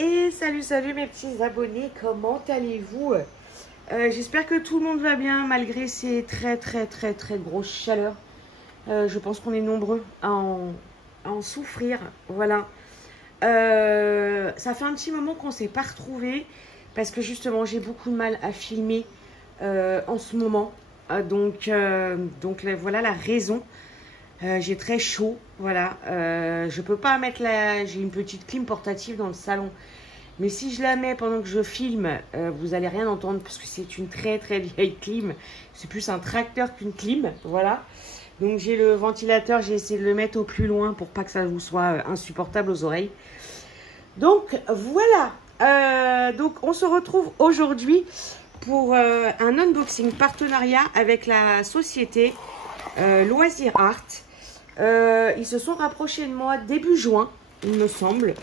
Et salut mes petits abonnés, comment allez-vous? J'espère que tout le monde va bien malgré ces très grosses chaleurs. Je pense qu'on est nombreux à en souffrir, voilà. Ça fait un petit moment qu'on ne s'est pas retrouvés parce que justement j'ai beaucoup de mal à filmer en ce moment. Donc voilà la raison. J'ai très chaud, voilà. Je peux pas mettre j'ai une petite clim portative dans le salon. Mais si je la mets pendant que je filme, vous allez rien entendre parce que c'est une très vieille clim. C'est plus un tracteur qu'une clim, voilà. Donc j'ai le ventilateur, j'ai essayé de le mettre au plus loin pour pas que ça vous soit insupportable aux oreilles. Donc voilà. Donc on se retrouve aujourd'hui pour un unboxing partenariat avec la société Loisir Art. Ils se sont rapprochés de moi début juin, il me semble.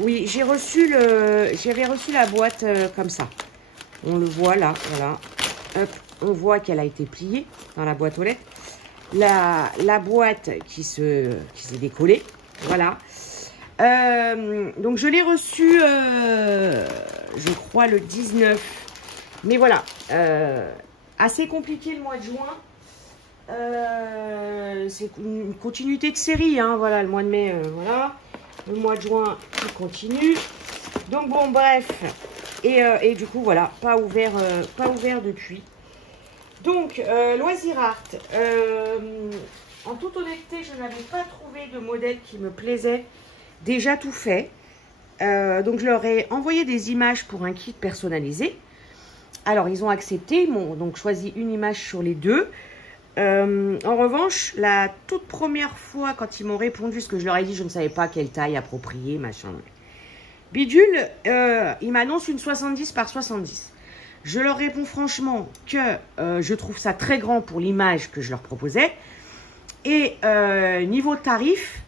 Oui, j'avais reçu la boîte comme ça. On le voit là, voilà. Hop, on voit qu'elle a été pliée dans la boîte aux lettres. La boîte qui s'est décollée, voilà. Donc je l'ai reçue, je crois le 19. Mais voilà, assez compliqué le mois de juin. C'est une continuité de série, hein, voilà, le mois de mai, voilà. Le mois de juin qui continue. Donc bon, bref. Et du coup, voilà, pas ouvert depuis. Donc, Loisir Art. En toute honnêteté, je n'avais pas trouvé de modèle qui me plaisait. Déjà tout fait. Donc, je leur ai envoyé des images pour un kit personnalisé. Alors, ils ont accepté. Ils m'ont donc choisi une image sur les deux. En revanche, la toute première fois quand ils m'ont répondu, ce que je leur ai dit, je ne savais pas quelle taille appropriée, machin. Bidule, ils m'annoncent une 70 par 70. Je leur réponds franchement que je trouve ça très grand pour l'image que je leur proposais. Et niveau tarif,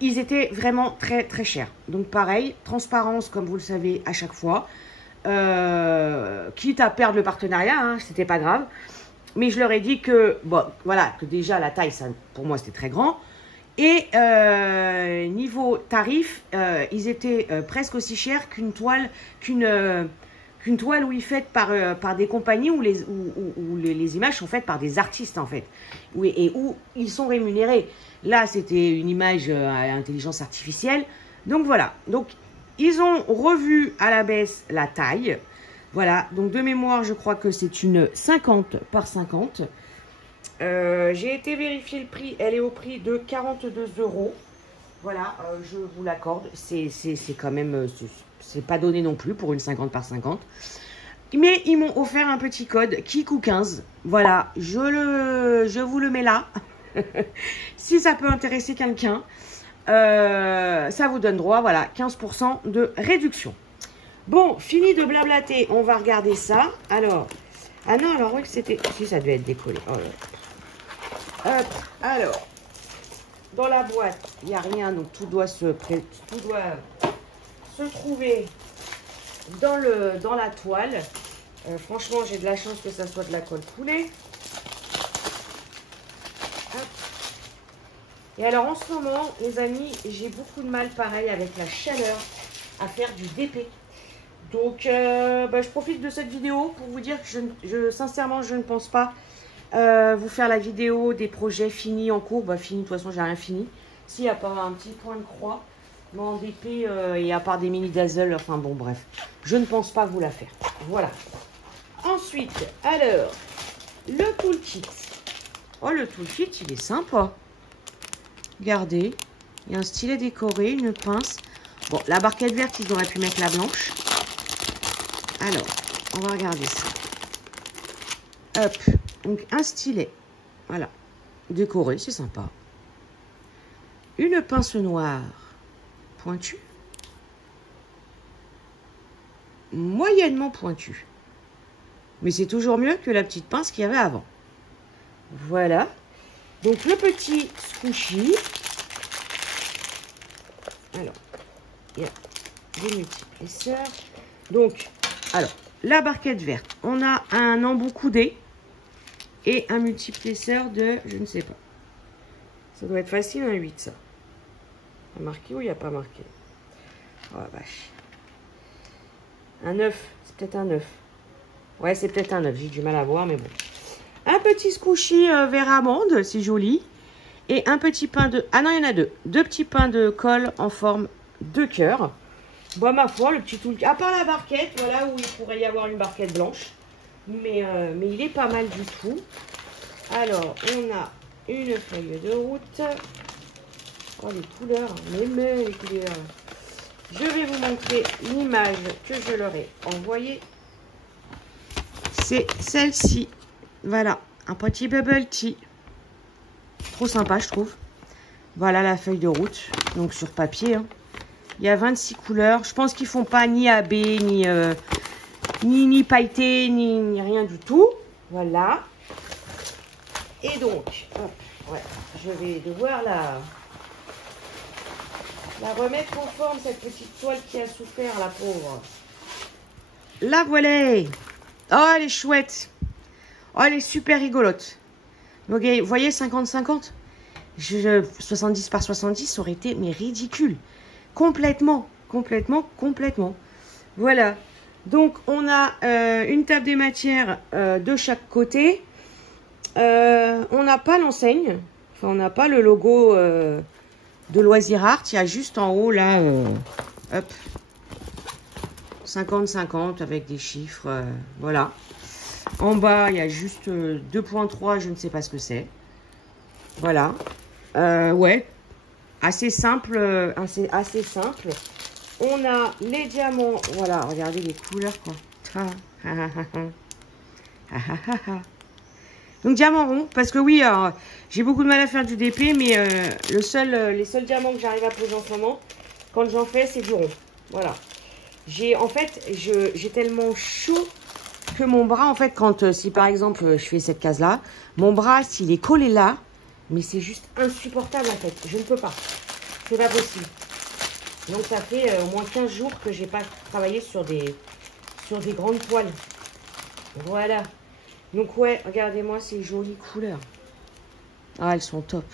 ils étaient vraiment très chers. Donc pareil, transparence comme vous le savez à chaque fois. Quitte à perdre le partenariat, hein, c'était pas grave. Mais je leur ai dit que, bon, voilà, que déjà la taille, ça, pour moi, c'était très grand. Et niveau tarif, ils étaient presque aussi chers qu'une toile, qu'une toile où ils faites par des compagnies où les images sont faites par des artistes, en fait. Et où ils sont rémunérés. Là, c'était une image à intelligence artificielle. Donc voilà. Donc, ils ont revu à la baisse la taille. Voilà, donc de mémoire, je crois que c'est une 50 par 50. J'ai été vérifier le prix, elle est au prix de 42 €. Voilà, je vous l'accorde, c'est quand même, c'est pas donné non plus pour une 50 par 50. Mais ils m'ont offert un petit code, Kikou15. Voilà, je vous le mets là. Si ça peut intéresser quelqu'un, ça vous donne droit, voilà, 15% de réduction. Bon, fini de blablater, on va regarder ça. Alors, ah non, alors oui, c'était... Si, ça devait être décollé. Oh là. Hop, alors, dans la boîte, il n'y a rien, donc tout doit se trouver dans la toile. Franchement, j'ai de la chance que ça soit de la colle coulée. Hop. Et alors, en ce moment, les amis, j'ai beaucoup de mal, pareil, avec la chaleur, à faire du DP. Donc, je profite de cette vidéo pour vous dire que sincèrement, je ne pense pas vous faire la vidéo des projets finis en cours. Bah, fini, de toute façon, j'ai rien fini. Si, à part un petit point de croix, mais en DP et à part des mini dazzle, enfin bon, bref. Je ne pense pas vous la faire. Voilà. Ensuite, alors, le toolkit. Oh, le toolkit, il est sympa. Regardez, il y a un stylet décoré, une pince. Bon, la barquette verte, ils auraient pu mettre la blanche. Alors, on va regarder ça. Hop, donc un stylet, voilà, décoré, c'est sympa. Une pince noire pointue, moyennement pointue. Mais c'est toujours mieux que la petite pince qu'il y avait avant. Voilà. Donc le petit squishy. Alors, il y a des multiplesseurs. Donc, alors, la barquette verte, on a un embout coudé et un multiplesseur de, je ne sais pas. Ça doit être facile, un 8, ça. Il y a marqué ou il n'y a pas marqué? Oh la vache. Un 9. C'est peut-être un 9. Ouais, c'est peut-être un 9. J'ai du mal à voir, mais bon. Un petit squishy vert amande, c'est joli. Et un petit pain de... Ah non, il y en a deux. Deux petits pains de colle en forme de cœur. Bon, ma foi, le petit tout... À part la barquette, voilà, où il pourrait y avoir une barquette blanche. Mais il est pas mal du tout. Alors, on a une feuille de route. Oh, les couleurs. Mais les couleurs. Je vais vous montrer l'image que je leur ai envoyée. C'est celle-ci. Voilà, un petit bubble tea. Trop sympa, je trouve. Voilà la feuille de route. Donc sur papier. Hein. Il y a 26 couleurs. Je pense qu'ils font pas ni AB, ni pailleté, ni rien du tout. Voilà. Et donc, hop, ouais, je vais devoir la remettre en forme, cette petite toile qui a souffert, la pauvre. La voilà. Oh, elle est chouette. Oh, elle est super rigolote. Donc, vous voyez, 50-50. 70 par 70, ça aurait été, mais ridicule. Complètement. Voilà. Donc, on a une table des matières de chaque côté. On n'a pas l'enseigne. Enfin, on n'a pas le logo de Loisir Art. Il y a juste en haut, là, hop, 50-50 avec des chiffres. Voilà. En bas, il y a juste 2.3, je ne sais pas ce que c'est. Voilà. Ouais. Assez simple. Assez simple. On a les diamants. Voilà, regardez les couleurs, quoi. Donc, diamant rond. Parce que oui, j'ai beaucoup de mal à faire du DP, mais les seuls diamants que j'arrive à poser en ce moment, quand j'en fais, c'est du rond. Voilà. En fait, j'ai tellement chaud que mon bras, en fait, quand si par exemple je fais cette case-là, mon bras, s'il est collé là, mais c'est juste insupportable, en fait. Je ne peux pas. C'est pas possible. Donc, ça fait au moins 15 jours que j'ai pas travaillé sur des grandes toiles. Voilà. Donc, ouais, regardez-moi ces jolies couleurs. Ah, elles sont top.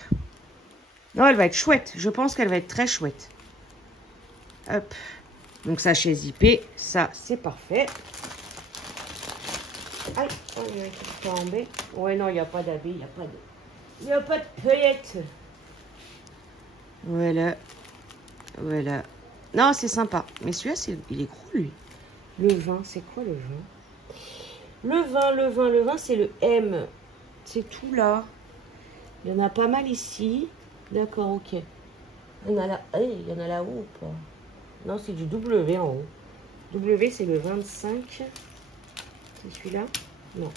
Non, elle va être chouette. Je pense qu'elle va être très chouette. Hop. Donc, ça, chez Zippé, ça, c'est parfait. Aïe, oh, il y a un qui est tombé. Ouais, non, il n'y a pas d'abé, il n'y a pas de feuillette. Voilà. Voilà. Non, c'est sympa. Mais celui-là, il est gros, lui. Le vin, c'est quoi le vin? Le vin, c'est le M. C'est tout là. Il y en a pas mal ici. D'accord, ok. Il y en a là. Hey, il y en a là-haut ou pas? Non, c'est du W en haut. W, c'est le 25. C'est celui-là? Non.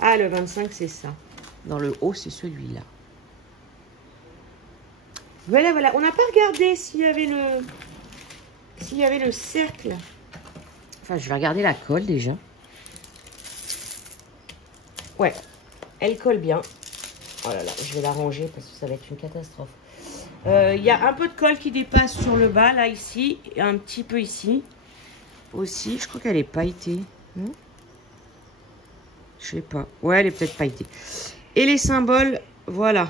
Ah, le 25, c'est ça. Dans le haut, c'est celui-là. Voilà, voilà. On n'a pas regardé s'il y avait le cercle. Enfin, je vais regarder la colle déjà. Ouais, elle colle bien. Oh là là, je vais la ranger parce que ça va être une catastrophe. Il y a un peu de colle qui dépasse sur le bas, là, ici. Et un petit peu ici. Aussi, je crois qu'elle est pailletée. Je sais pas. Ouais, elle est peut-être pailletée. Et les symboles, voilà.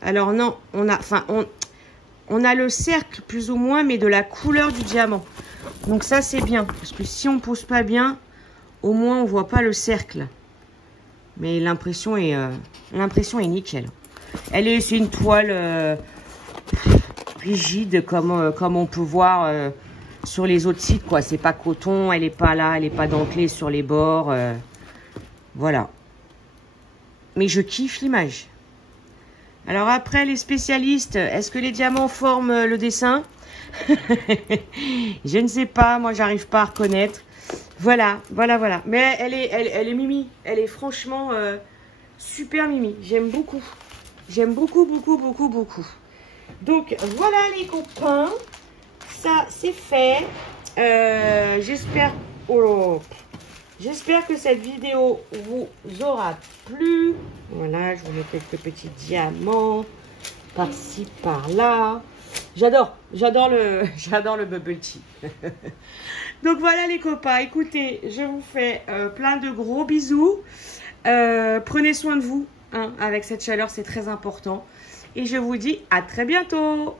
Alors non, on a le cercle plus ou moins, mais de la couleur du diamant. Donc ça, c'est bien. Parce que si on pose pas bien, au moins, on voit pas le cercle. Mais l'impression est nickel. C'est une toile rigide comme on peut voir sur les autres sites, quoi. C'est pas coton, elle est pas là, elle est pas dentelée sur les bords. Voilà. Mais je kiffe l'image. Alors après, les spécialistes, est-ce que les diamants forment le dessin? Je ne sais pas, moi j'arrive pas à reconnaître. Voilà. Mais elle est mimi. Elle est franchement super mimi. J'aime beaucoup. J'aime beaucoup. Donc voilà les copains. Ça c'est fait. J'espère que cette vidéo vous aura plu. Voilà, je vous mets quelques petits diamants par-ci, par-là. J'adore le bubble tea. Donc voilà les copains, écoutez, je vous fais plein de gros bisous. Prenez soin de vous, hein, avec cette chaleur, c'est très important. Et je vous dis à très bientôt.